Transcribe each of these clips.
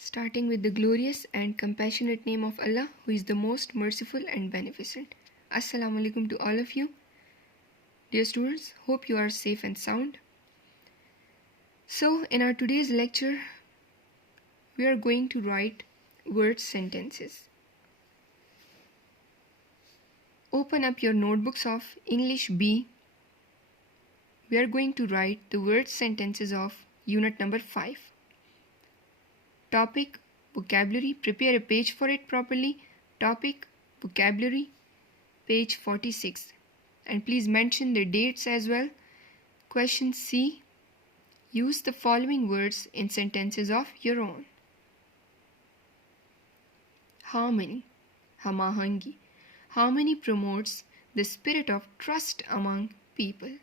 Starting with the glorious and compassionate name of Allah, who is the most merciful and beneficent. Assalamu alaikum to all of you. Dear students, hope you are safe and sound. So, in our today's lecture, we are going to write word sentences. Open up your notebooks of English B. We are going to write the word sentences of unit number 5. Topic, vocabulary, prepare a page for it properly. Topic, vocabulary, page 46. And please mention the dates as well. Question C. Use the following words in sentences of your own. Harmony, hamahangi. Harmony promotes the spirit of trust among people.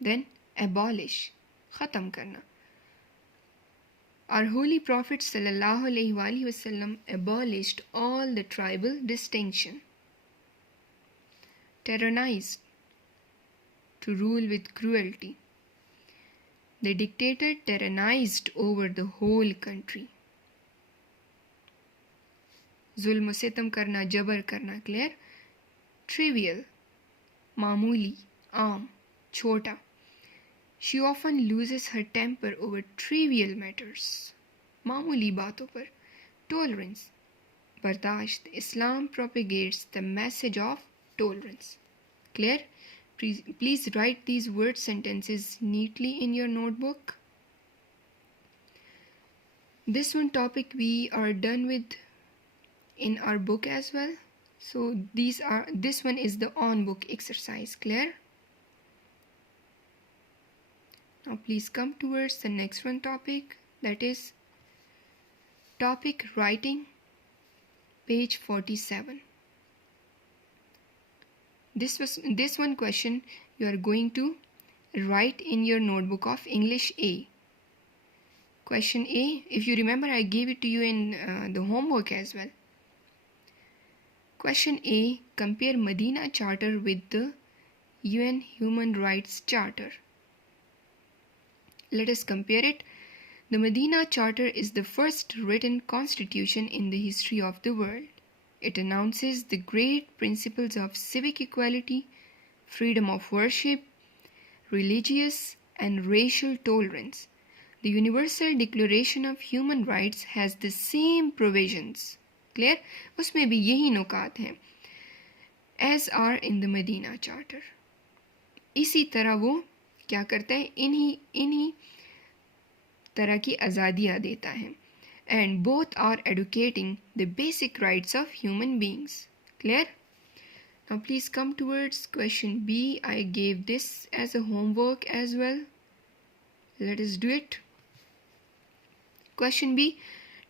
Then abolish, khatam karna. Our Holy Prophet ﷺ abolished all the tribal distinction. Tyrannize, to rule with cruelty. The dictator tyrannized over the whole country. Zulm sitam karna, jabar karna, clear? Trivial, mamuli, aam, chota. She often loses her temper over trivial matters. Mamuli baaton par. Tolerance, bardasht. Islam propagates the message of tolerance. Clear? Please write these word sentences neatly in your notebook. This one topic we are done with in our book as well. So this one is the on-book exercise. Clear? Now please come towards the next one topic, that is topic writing, page 47. This one question you are going to write in your notebook of English A. Question A, if you remember, I gave it to you in the homework as well. Question A, compare Medina Charter with the UN Human Rights Charter. Let us compare it. The Medina Charter is the first written constitution in the history of the world. It announces the great principles of civic equality, freedom of worship, religious and racial tolerance. The Universal Declaration of Human Rights has the same provisions. Clear? उसमें भी यही नुकात हैं as are in the Medina Charter. इसी तरह वो क्या करता है, इन्हीं तरह की आज़ादियाँ देता है. And both are educating the basic rights of human beings. Clear? Now please come towards question B. I gave this as a homework as well. Let us do it. Question B.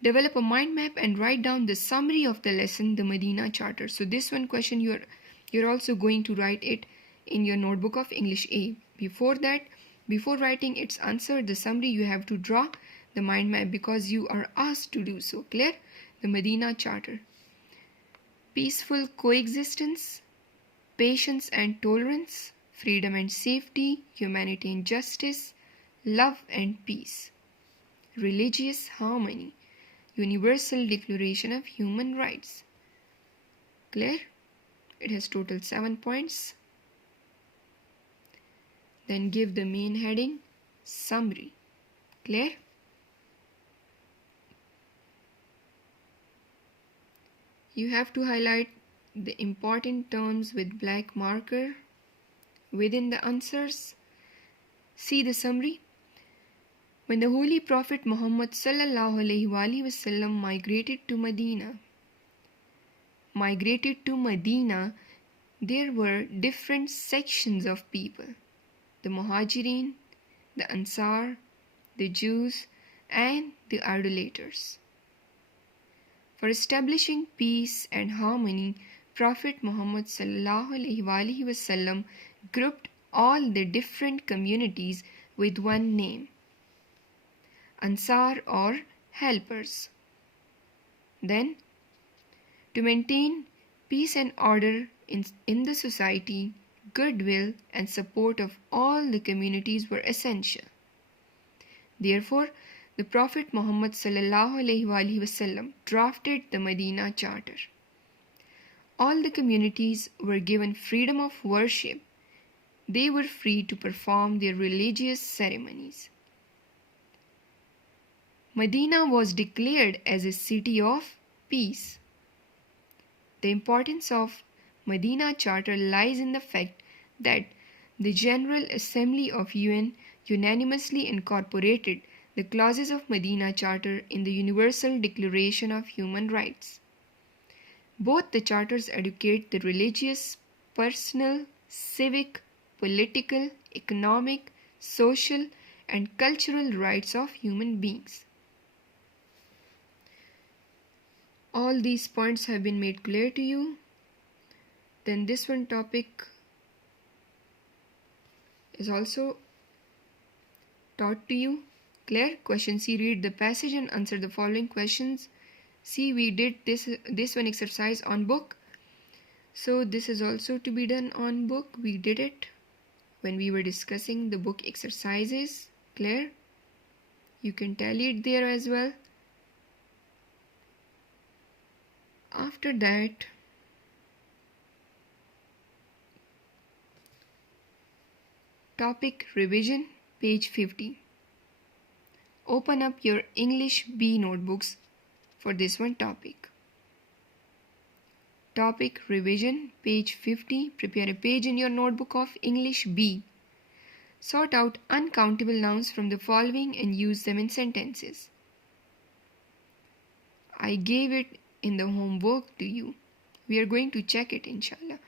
Develop a mind map and write down the summary of the lesson, the Medina Charter. So this one question you're also going to write it in your notebook of English A. Before that, before writing its answer, the summary, you have to draw the mind map because you are asked to do so. Clear? The Medina Charter. Peaceful coexistence, patience and tolerance, freedom and safety, humanity and justice, love and peace, religious harmony, Universal Declaration of Human Rights. Clear? It has total 7 points. Then give the main heading, summary. Clear? You have to highlight the important terms with black marker within the answers. See the summary. When the Holy Prophet Muhammad ﷺ migrated to Medina, there were different sections of people. The Muhajirin, the Ansar, the Jews, and the idolaters. For establishing peace and harmony, Prophet Muhammad ﷺ grouped all the different communities with one name, Ansar or helpers. Then, to maintain peace and order in the society, goodwill and support of all the communities were essential. Therefore, the Prophet Muhammad ﷺ drafted the Medina Charter. All the communities were given freedom of worship. They were free to perform their religious ceremonies. Medina was declared as a city of peace. The importance of Medina Charter lies in the fact that the General Assembly of UN unanimously incorporated the clauses of Medina Charter in the Universal Declaration of Human Rights. Both the charters educate the religious, personal, civic, political, economic, social, and cultural rights of human beings. All these points have been made clear to you. Then this one topic is also taught to you. Clear? Question C. Read the passage and answer the following questions. See, we did this one exercise on book. So this is also to be done on book. We did it when we were discussing the book exercises. Clear? You can tally it there as well. After that, topic revision, page 50. Open up your English B notebooks for this one topic. Topic revision, page 50. Prepare a page in your notebook of English B. Sort out uncountable nouns from the following and use them in sentences. I gave it in the homework to you. We are going to check it, inshallah.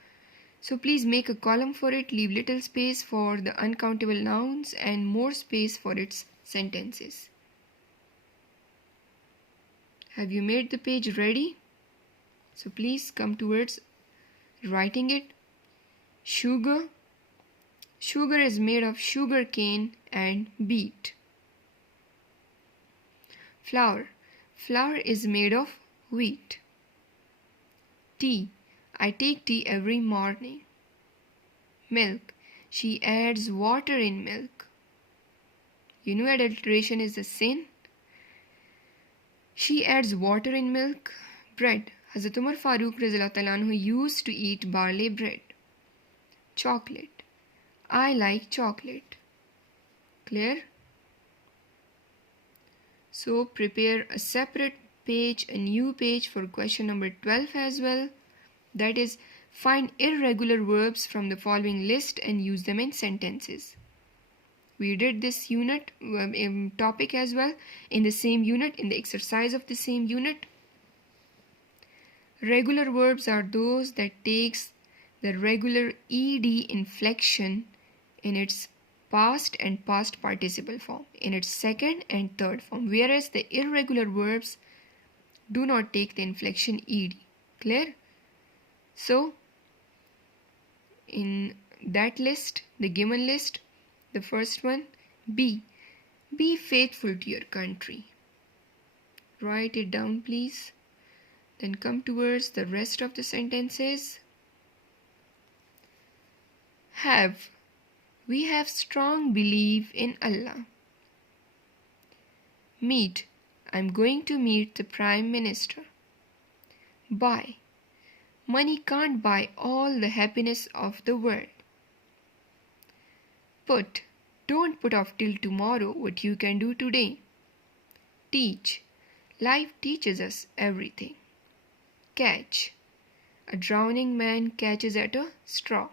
So please make a column for it, leave little space for the uncountable nouns and more space for its sentences. Have you made the page ready? So please come towards writing it. Sugar. Sugar is made of sugar cane and beet. Flour. Flour is made of wheat. Tea. I take tea every morning. Milk. She adds water in milk. You know adulteration is a sin. She adds water in milk. Bread. Hazrat Umar Farooq Radhiyallahu anhu used to eat barley bread. Chocolate. I like chocolate. Clear? So prepare a separate page, a new page for question number 12 as well. That is, find irregular verbs from the following list and use them in sentences. We did this unit topic as well in the same unit, in the exercise of the same unit. Regular verbs are those that takes the regular ed inflection in its past and past participle form, in its second and third form, whereas the irregular verbs do not take the inflection ed. Clear? So, in that list, the given list, the first one, B. Be faithful to your country. Write it down, please. Then come towards the rest of the sentences. Have. We have strong belief in Allah. Meet. I'm going to meet the Prime Minister. Buy. Money can't buy all the happiness of the world. Put. Don't put off till tomorrow what you can do today. Teach. Life teaches us everything. Catch. A drowning man catches at a straw.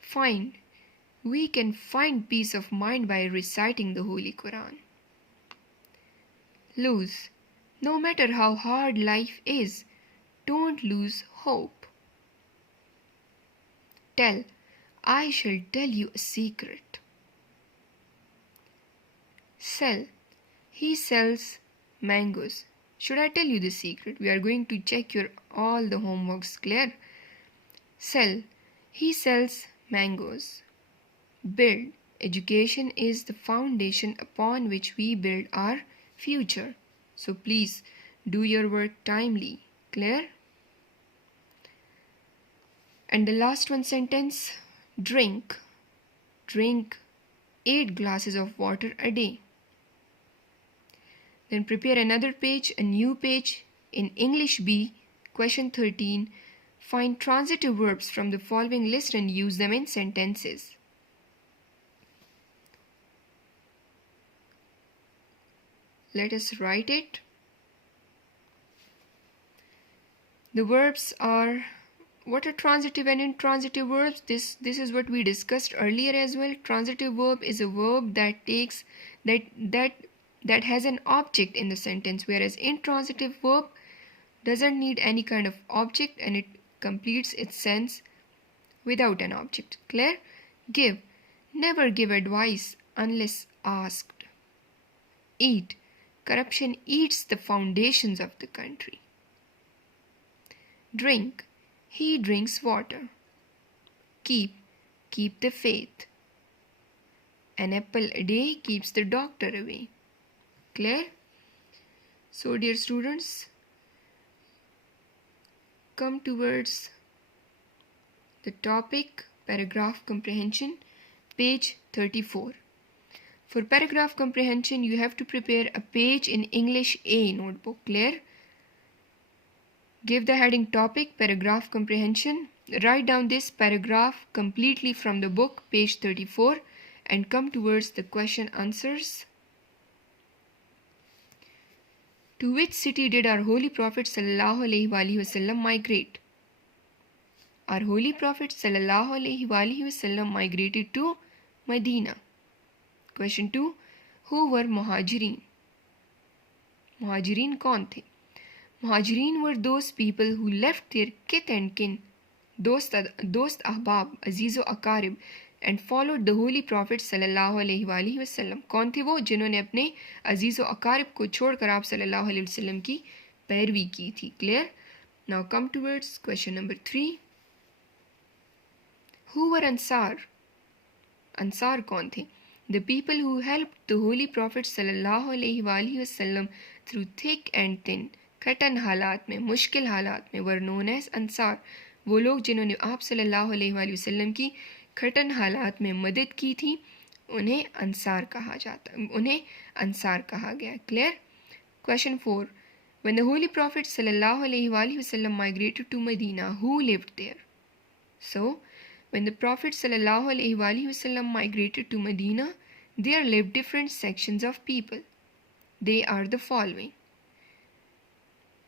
Find. We can find peace of mind by reciting the Holy Quran. Lose. No matter how hard life is, don't lose hope. Tell. I shall tell you a secret. Sell. He sells mangoes. Should I tell you the secret? We are going to check your all the homeworks. Clear? Sell. He sells mangoes. Build. Education is the foundation upon which we build our future. So please do your work timely. Clear? And the last one sentence. Drink. Drink 8 glasses of water a day. Then prepare another page, a new page in English B, question 13. Find transitive verbs from the following list and use them in sentences. Let us write it. The verbs are, what are transitive and intransitive verbs? This is what we discussed earlier as well. Transitive verb is a verb that takes that has an object in the sentence, whereas intransitive verb doesn't need any kind of object and it completes its sense without an object. Clear? Give. Never give advice unless asked. Eat. Corruption eats the foundations of the country. Drink. He drinks water. Keep. Keep the faith. An apple a day keeps the doctor away. Clear? So, dear students, come towards the topic paragraph comprehension, page 34. For paragraph comprehension, you have to prepare a page in English A notebook. Clear? Give the heading topic paragraph comprehension. Write down this paragraph completely from the book, page 34, and come towards the question answers. To which city did our Holy Prophet sallallahu alaihi wasallam migrate? Our Holy Prophet sallallahu alaihi wasallam migrated to Medina. Question 2. Who were Muhajirin? Muhajirin कौन थे? Muhajirin were those people who left their kith and kin, dost ahbab, aziz o akarib, and followed the Holy Prophet sallallahu alaihi wasallam. कौन थे वो जिन्होंने अपने अजीज़ व अकारब को छोड़कर आप sallallahu alaihi wasallam की पैरवी की थी. Clear? Now come towards question number 3. Who were Ansar? Ansar कौन थे? The people who helped the Holy Prophet sallallahu alaihi wasallam through thick and thin, कठिन हालात में, मुश्किल हालात में, were known as Ansar. वो लोग जिन्होंने आप सल्लल्लाहु अलैहि वसल्लम की कठिन हालात में मदद की थी, उन्हें अंसार कहा गया. Clear? Question 4. When the Holy Prophet sallallahu alaihi wasallam migrated to Medina, who lived there? So, when the Prophet sallallahu alaihi wasallam migrated to Medina, there lived different sections of people. They are the following.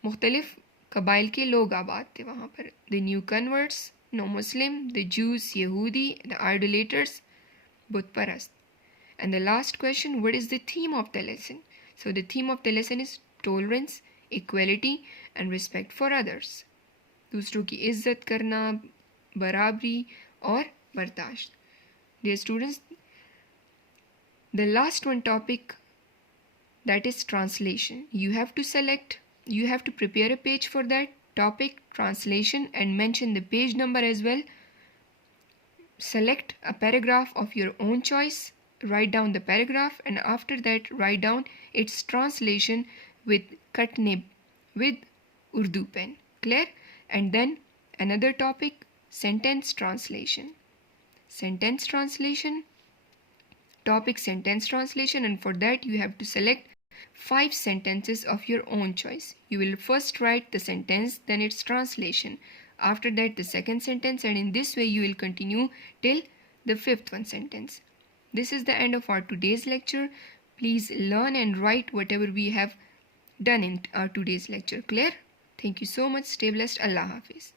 मुख्तलिफ कबाइल के लोग आबाद थे वहाँ पर. The new converts, no Muslim, the Jews, Yehudi, the idolaters, बुत परस्त. And the last question, what is the theme of the lesson? So the theme of the lesson is tolerance, equality and respect for others. दूसरों की इज्जत करना, बराबरी और बर्दाश्त. Dear students, the last one topic, that is translation. You have to prepare a page for that topic, translation, and mention the page number as well. Select a paragraph of your own choice, write down the paragraph, and after that write down its translation with cut nib, with Urdu pen. Clear? And then another topic, sentence translation. Sentence translation, topic sentence translation, and for that you have to select 5 sentences of your own choice. You will first write the sentence, then its translation. After that the second sentence, and in this way you will continue till the 5th one sentence. This is the end of our today's lecture. Please learn and write whatever we have done in our today's lecture. Clear? Thank you so much. Stay blessed. Allah Hafiz.